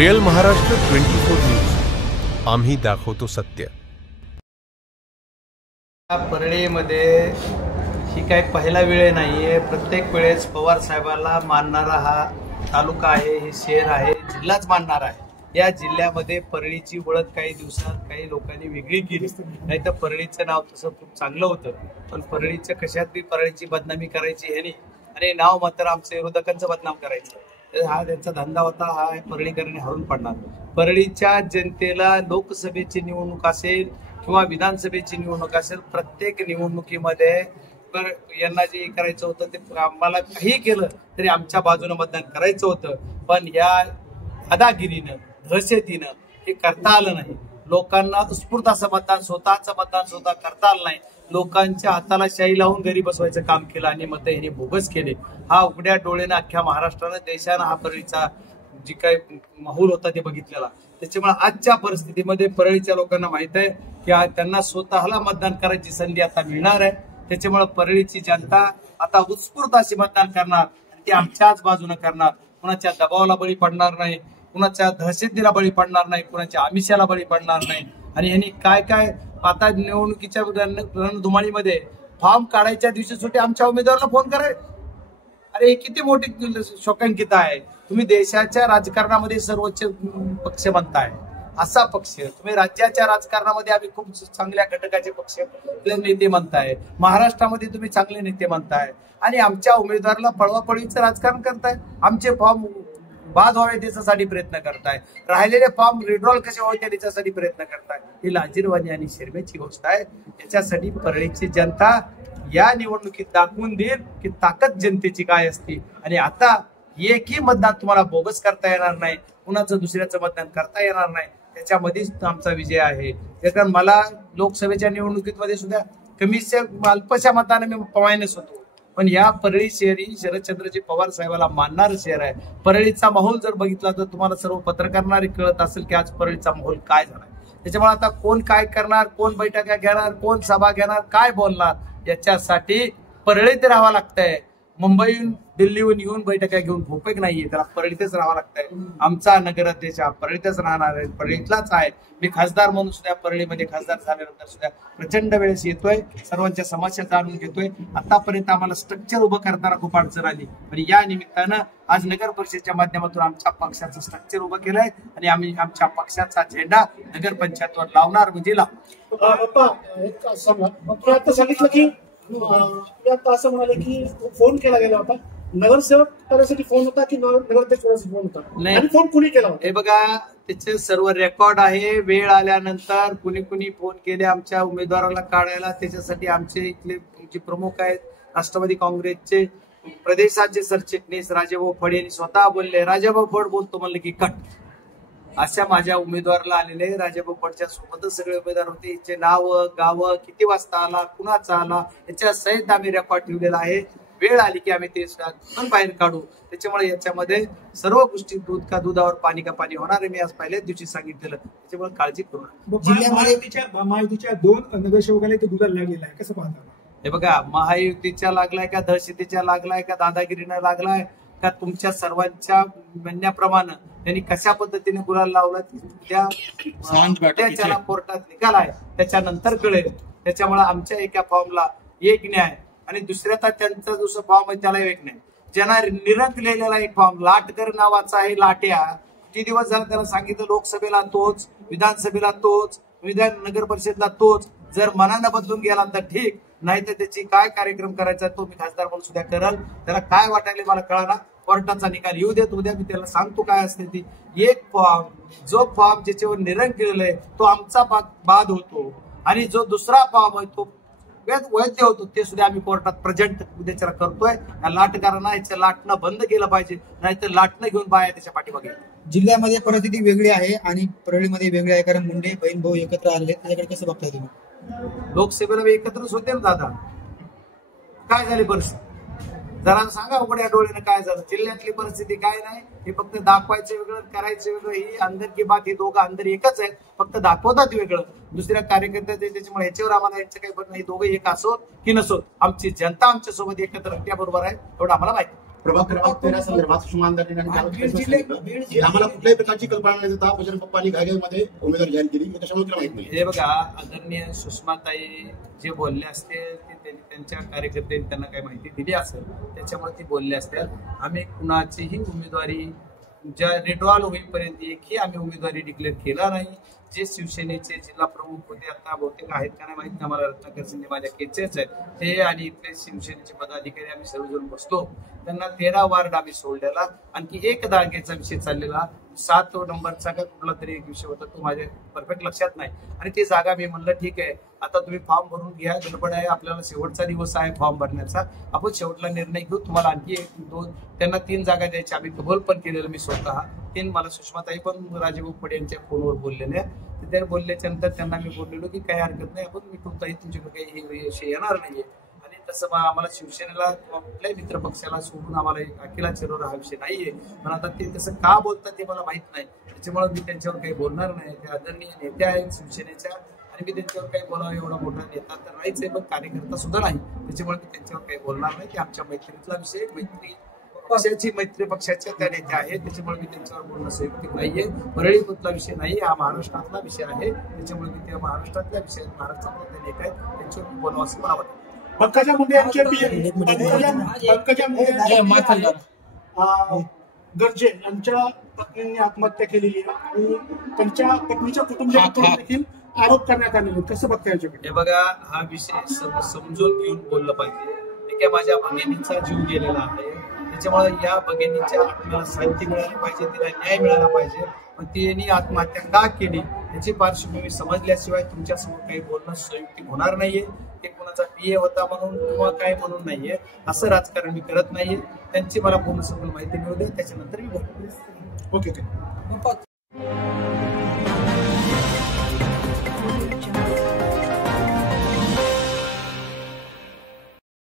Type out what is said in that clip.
Real Maharashtra 24 news, आम्ही दाखवतो सत्य। परळीमध्ये ही काही पहिला वेळ नाहीये, प्रत्येक वेळेस पवार साहेबांना मानणारा हा तालुका आहे, हे शहर आहे, जिल्हाच मानणारा आहे। या जिल्ह्यामध्ये परळीची ओळख काही दिवसात काही लोकांनी वेगळी केली, नाही तर परळीचं नाव तसं खूप चांगलं होतं, पण परळीचं कशात बी परळीची बदनामी करायची हे नाही, आणि नाव मात्र आमच्या विरोधकांचं बदनाम करायचं, हा त्यांचा धंदा होता। हा परळीकरांनी हरून पडणार। परळीच्या जनतेला लोकसभेची निवडणूक असेल किंवा विधानसभेची निवडणूक असेल, प्रत्येक निवडणुकीमध्ये यांना जे करायचं होतं ते आम्हाला काही केलं तरी आमच्या बाजूने मतदान करायचं होतं, पण या दादागिरीनं दहशतीनं हे करता आलं नाही। लोकांना उत्स्फूर्त असं मतदान स्वतः करता आलं नाही। लोकांच्या हाताला शाई लावून घरी बसवायचं काम केलं आणि मत यांनी बोगस केले। हा उघड्या डोळ्यानं अख्ख्या महाराष्ट्रानं देशानं हा परळीचा जी काय माहोल होता ते बघितलेला। त्याच्यामुळे आजच्या परिस्थितीमध्ये परळीच्या लोकांना माहित आहे की त्यांना स्वतःला मतदान करायची संधी आता मिळणार आहे। त्याच्यामुळे परळीची जनता आता उत्स्फूर्त अशी मतदान करणार, ते आमच्याच बाजूने करणार, कुणाच्या दबावाला बळी पडणार नाही, कुणाच्या दहशतीला बळी पडणार नाही, कुणाच्या आमिषाला बळी पडणार नाही। आणि यांनी काय काय आता निवडणुकीच्या रणधुमाळीमध्ये फॉर्म काढायच्या दिवशी सुट्टी आमच्या उमेदवाराला फोन कराय, अरे हे किती मोठी शोकांकिता आहे। तुम्ही देशाच्या राजकारणामध्ये सर्वोच्च पक्ष म्हणताय, असा पक्ष तुम्ही राज्याच्या राजकारणामध्ये आम्ही खूप चांगल्या घटकाचे पक्ष नेते म्हणताय, महाराष्ट्रामध्ये तुम्ही चांगले नेते म्हणताय, आणि आमच्या उमेदवाराला पळवापळवीचं राजकारण करताय, आमचे फॉर्म बाद व्हावे त्याच्यासाठी प्रयत्न करताय, राहिलेले फॉर्म रिड्रॉल कसे व्हावे त्याच्यासाठी प्रयत्न करताय। ही लाजीरवाणी आणि शरमेची गोष्ट आहे। त्याच्यासाठी परळीची जनता या निवडणुकीत दाखवून देईल की ताकद जनतेची काय असते, आणि आता एकही मतदान तुम्हाला बोगस करता येणार नाही, कुणाचं दुसऱ्याचं मतदान करता येणार नाही, त्याच्यामध्येच आमचा विजय आहे। कारण मला लोकसभेच्या निवडणुकीमध्ये सुद्धा कमीच्या अल्पशा मताने मी मायनस होतो, पण या परळी शहर ही शरदचंद्रजी पवार साहेबाला मानणारं शहर आहे। परळीचा माहोल जर बघितला तर तुम्हाला सर्व पत्रकारांना कळत असेल की आज परळीचा माहोल काय झालाय। त्याच्यामुळे आता कोण काय करणार, कोण बैठका घेणार, कोण सभा घेणार, काय बोलणार, याच्यासाठी परळीत राहावं लागतंय। मुंबईहून दिल्लीहून येऊन बैठका घेऊन उपयोग नाहीये, त्याला परळीतच राहावं लागतंय। आमचा नगराध्यक्ष हा परळीतच राहणार आहे, परळीतलाच आहे। मी खासदार म्हणून सुद्धा परळीमध्ये खासदार झाल्यानंतर सुद्धा प्रचंड वेळेस येतोय, सर्वांच्या समस्या जाणून घेतोय। आतापर्यंत आम्हाला स्ट्रक्चर उभं करताना खूप अडचण आली, पण या निमित्तानं आज नगर परिषदेच्या माध्यमातून आमच्या पक्षाचं स्ट्रक्चर उभं केलंय, आणि आम्ही आमच्या पक्षाचा झेंडा नगर पंचायतवर लावणार म्हणजे सांगितलं की आता असं म्हणाले की फोन केला गेला होता, नगरसेवक करायसाठी फोन होता की नगराध्यक्ष फोन होता, आणि फोन कुणी केला होता हे बघा, त्याचे सर्व रेकॉर्ड आहे। वेळ आल्यानंतर कुणी कुणी फोन केले आमच्या उमेदवाराला काढायला, त्याच्यासाठी आमचे इथले जे प्रमुख आहेत राष्ट्रवादी काँग्रेसचे प्रदेशाचे सरचिटणीस राजाभाऊ फड यांनी स्वतः बोलले, राजाभाऊ फड बोलतो म्हणले की कट, अशा माझ्या उमेदवाराला आलेले। राजाभाऊ फडच्या सोबतच सगळे उमेदवार होते, याचे नाव गाव किती वाजता आला, कुणाचा आला, याच्या सहित आम्ही रेकॉर्ड ठेवलेला आहे। वेळ आली की आम्ही ते पण बाहेर काढू। त्याच्यामुळे याच्यामध्ये सर्व गोष्टी दूध का दुधावर पाणी का पाणी होणार आहे, मी आज पहिल्याच दिवशी सांगितलेलं, त्याच्यामुळे काळजी करू नका। महायुतीच्या 2 नगरसेवकाला ते दुधाला लागलेला आहे, कसं पाहता? हे बघा, महायुतीच्या लागलाय का दहशतीच्या लागलाय का दादागिरीनं लागलाय का तुमच्या सर्वांच्या म्हणण्याप्रमाणे त्यांनी कशा पद्धतीने गुलाल लावला त्याच्याला कोर्टात निघालाय, त्याच्यानंतर कळेल। त्याच्यामुळे आमच्या एका फॉर्मला एक न्याय आणि दुसऱ्याचा त्यांचा दुसरा फॉर्म आहे त्याला एक न्याय। ज्यांना निरंकलेला एक फॉर्म लाटकर नावाचा आहे, लाट्या किती दिवस झाला त्याला सांगितलं, लोकसभेला तोच, विधानसभेला तोच, नगर परिषदला तोच, जर मनानं बदलून गेला तर ठीक, नाही तर त्याची काय कार्यक्रम करायचा तो मी खासदार म्हणून सुद्धा करल। त्याला काय वाटायला मला कळाना, कोर्टाचा निकाल येऊ देत, उद्या मी त्याला सांगतो काय असते ती। एक फॉर्म, जो फॉर्म ज्याच्यावर निरंक केलेला आहे तो आमचा बाद होतो, आणि जो दुसरा फॉर्म आहे तो वैध होतो, ते सुद्धा आम्ही कोर्टात प्रेझेंट उद्याच्याला करतोय। या लाटकारांना याचं लाटणं बंद केलं पाहिजे, नाहीतर लाटणं घेऊन बाया त्याच्या पाठीमागे। जिल्ह्यामध्ये परिस्थिती वेगळी आहे आणि परळीमध्ये वेगळी आहे, कारण मुंडे बहीण भाऊ एकत्र आले, त्याच्याकडे कसं बघताय तुम्ही? लोकसभेला एकत्रच होते ना दादा, काय झाली परिस्थिती जरा सांगा उघड्या डोळ्याने काय झालं। जिल्ह्यातली परिस्थिती काय नाही, हे फक्त दाखवायचं वेगळं, करायचं वेगळं, ही अंदर की बात, ही दोघं अंदर एकच आहेत, फक्त दाखवतात वेगळं, दुसऱ्या कार्यकर्त्या त्याच्यामुळे ह्याच्यावर आम्हाला यांचं काही बरं नाही, दोघं एक असोत की नसोत, आमची जनता आमच्या सोबत एकत्र त्याबरोबर आहे, एवढं आम्हाला माहिती। प्रभाग क्रमांक 13 संदर्भात सुषमा अंधारे यांनी आम्हाला कुठल्याही प्रकारची कल्पना न देता बजरंग पप्पांनी घाईघाईमध्ये उमेदवारी जाहीर केली त्याच्यामुळे तुला माहित नाही. हे बघा, आदरणीय सुषमाताई जे बोलले असते ते त्यांनी त्यांच्या कार्यकर्त्यांनी त्यांना काही माहिती दिली असेल, त्याच्यामुळे ती बोलले असतील. आम्ही कुणाचीही उमेदवारी ज्या रिड्रॉल होईपर्यंत एकही आम्ही उमेदवारी डिक्लेअर केला नाही. जे शिवसेनेचे जिल्हा प्रमुख होते, आता बहुतेक आहेत का नाही माहित नाही, आम्हाला रत्नाकर शिंदे माझ्या केचेच आहेत ते, आणि इथले शिवसेनेचे पदाधिकारी आम्ही सर्वजण बसलो. त्यांना 13 वार्ड आम्ही सोडलेला. आणखी एक दांगेचा विषय चाललेला, 7 नंबरचा का कुठला तरी एक विषय होता, तो माझ्या परफेक्ट लक्षात नाही. आणि ती जागा मी म्हणलं ठीक आहे, आता तुम्ही फॉर्म भरून घ्या, गडबड आहे, आपल्याला शेवटचा दिवस आहे फॉर्म भरण्याचा, आपण शेवटला निर्णय घेऊ. तुम्हाला आणखी 1-2 त्यांना 3 जागा द्यायची आम्ही कबूल पण केलेलं मी स्वतः. 3 मला सुषमाताई पण राजीव फडे यांच्या फोनवर बोललेल्या. ते बोलल्याच्या नंतर त्यांना मी बोललेलो की काही हरकत नाही, आपण मिटवताही तुमच्याकडे काही हे विषय येणार नाहीये. आणि तसं आम्हाला शिवसेनेला किंवा कुठल्याही मित्र पक्षाला सोडून आम्हाला अखिला चिरोरा हा विषय नाहीये. पण आता ते तसं का बोलतात ते मला माहित नाही, त्याच्यामुळे मी त्यांच्यावर काही बोलणार नाही. ते आदरणीय नेते आहेत शिवसेनेच्या, आणि मी त्यांच्यावर काही बोलावं एवढा मोठा नेता तर नाहीच आहे, पण कार्यकर्ता सुद्धा नाही, त्याच्यामुळे मी त्यांच्यावर काही बोलणार नाही. ते आमच्या मैत्रीतला विषय, मैत्री पक्षाच्या त्या नेत्या आहेत, त्याच्यामुळे मी त्यांच्यावर बोलणं संयुक्तिक नाहीये. परळीतला विषय नाही, हा महाराष्ट्रातला विषय आहे, त्याच्यामुळे मी त्या महाराष्ट्रातल्या विषय, महाराष्ट्रातल्या त्या नेत्या आहेत त्यांच्यावर बोलावं असं मला वाटतं. पंकजा मुंडे यांचे गर्जे यांच्या पत्नींनी आत्महत्या केलेली आहे आणि त्यांच्या पत्नीच्या कुटुंबियांकडून देखील आरोप करण्यात आलेले, कसं बघता याच्याकडे? हे बघा, हा विषय समजून घेऊन बोललं पाहिजे. ठीक आहे, माझ्या भगिनीचा जीव गेलेला आहे, त्याच्यामुळे या भगिनीच्या आत्म्याला शांती मिळाली पाहिजे, तिला न्याय मिळाला पाहिजे. पण तिने आत्महत्या का केली याची पार्श्वभूमी समजल्याशिवाय तुमच्यासमोर काही बोलणं संयुक्तिक होणार नाहीये. ते कोणाचा PA होता म्हणून किंवा काय म्हणून नाहीये, असं राजकारण मी करत नाहीये. त्यांची मला पूर्ण सगळं माहिती मिळू दे, त्याच्यानंतर मी बोलतो. ओके.